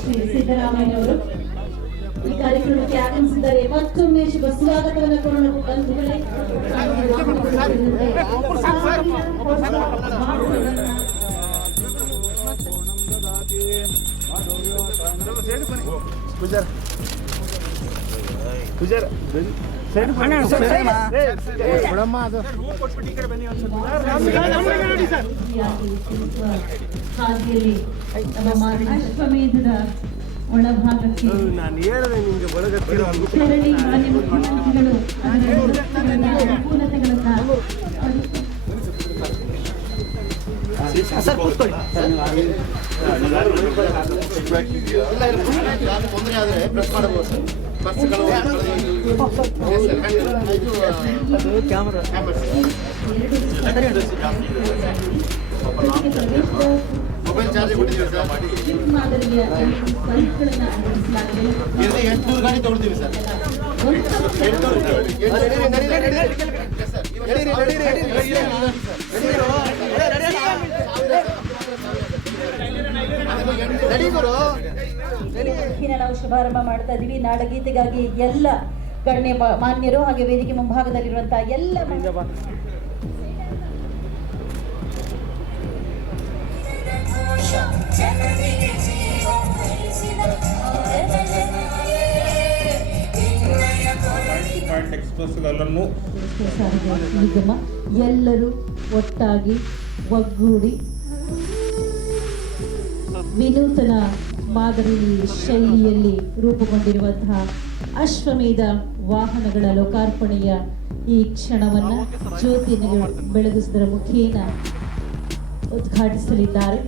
ಶ್ರೀ ಸಿದ್ದರಾಮಯ್ಯನವರು ಈ ಕಾರ್ಯಕ್ರಮಕ್ಕೆ ಆಗಮಿಸಿದ್ದಾರೆ. ಮತ್ತೊಮ್ಮೆ ಶುಭ ಸ್ವಾಗತವನ್ನು ಕೋರೋಣ ಬಂಧುಗಳೇ ಪೂಜಾರ್. ಪೂಜಾರ್ ಬಿಡಮ್ಮ ಅದು ಅಶ್ವಮೇಧದ ಒಳಭಾಗಕ್ಕೆ ನಾನು ಹೇಳಿದೆ ನಿಮ್ಗೆ ಬಳಗತ್ತಿರೋ ತೆರಳಿ ಮಾನ್ಯ ಮುಖ್ಯಮಂತ್ರಿಗಳು ಅದರ ವ್ಯವಸ್ಥೆಗಳನ್ನ, ಅನುಕೂಲತೆಗಳನ್ನ ತೊಂದರೆ ಆದರೆ ಪ್ರೆಸ್ ಮಾಡಬಹುದು ಸರ್ ಪರ್ಸ್ಗಳು ಕ್ಯಾಮ್ರಾ ಮೊಬೈಲ್ ಚಾರ್ಜ್ ಕೊಟ್ಟಿದ್ದೀವಿ ಸರ್ ಜಿಪ್ ಮಾದರಿಯ ಬೈಕ್ಗಳನ್ನ ಅಳವಡಿಸಲಾಗಿದೆ ಇಲ್ಲಿ ಎಂಟುನೂರು ಗಾಡಿ ತೊಗೊಳ್ತೀವಿ ಸರ್ ನಾವು ಶುಭಾರಂಭ ಮಾಡ್ತಾ ಇದೀವಿ ನಾಡಗೀತೆಗಾಗಿ ಎಲ್ಲ ಗಣ್ಯ ಮ- ಮಾನ್ಯರು ಹಾಗೆ ವೇದಿಕೆ ಮುಂಭಾಗದಲ್ಲಿರುವಂತಹ ಎಲ್ಲ ಎಲ್ಲರೂ ಒಟ್ಟಾಗಿ ಒಗ್ಗೂಡಿ ವಿನೂತನ ಮಾದರಿ ಶೈಲಿಯಲ್ಲಿ ರೂಪುಗೊಂಡಿರುವಂತಹ ಅಶ್ವಮೇಧ ವಾಹನಗಳ ಲೋಕಾರ್ಪಣೆಯ ಈ ಕ್ಷಣವನ್ನು ಜ್ಯೋತಿಯನ್ನು ಬೆಳಗಿಸುವುದರ ಮುಖೇನ ಉದ್ಘಾಟಿಸಲಿದ್ದಾರೆ.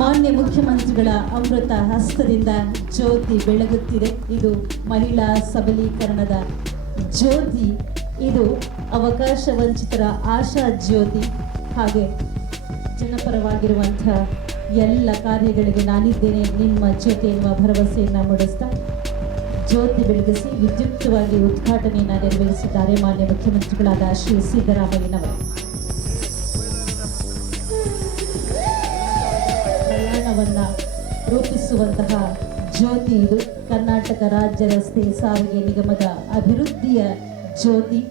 ಮಾನ್ಯ ಮುಖ್ಯಮಂತ್ರಿಗಳ ಅಮೃತ ಹಸ್ತದಿಂದ ಜ್ಯೋತಿ ಬೆಳಗುತ್ತಿದೆ. ಇದು ಮಹಿಳಾ ಸಬಲೀಕರಣದ ಜ್ಯೋತಿ. ಇದು ಅವಕಾಶ ವಂಚಿತರ ಆಶಾ ಜ್ಯೋತಿ. ಹಾಗೆ ಜನಪರವಾಗಿರುವಂಥ ಎಲ್ಲ ಕಾರ್ಯಗಳಿಗೆ ನಾನಿದ್ದೇನೆ. ನಿಮ್ಮ ಜೊತೆ ಎನ್ನುವ ಭರವಸೆಯನ್ನು ಮೂಡಿಸ್ತಾ ಜ್ಯೋತಿ ಬೆಳಗಿಸಿ ವಿದ್ಯುಕ್ತವಾಗಿ ಉದ್ಘಾಟನೆಯನ್ನು ನೆರವೇರಿಸಿದ್ದಾರೆ ಮಾನ್ಯ ಮುಖ್ಯಮಂತ್ರಿಗಳಾದ ಶ್ರೀ ಸಿದ್ದರಾಮಯ್ಯನವರು. ಪ್ರಯಾಣವನ್ನು ರೂಪಿಸುವಂತಹ ಜ್ಯೋತಿ ಇದು. ಕರ್ನಾಟಕ ರಾಜ್ಯ ರಸ್ತೆ ಸಾರಿಗೆ ನಿಗಮದ ಅಭಿವೃದ್ಧಿಯ ಜ್ಯೋತಿ.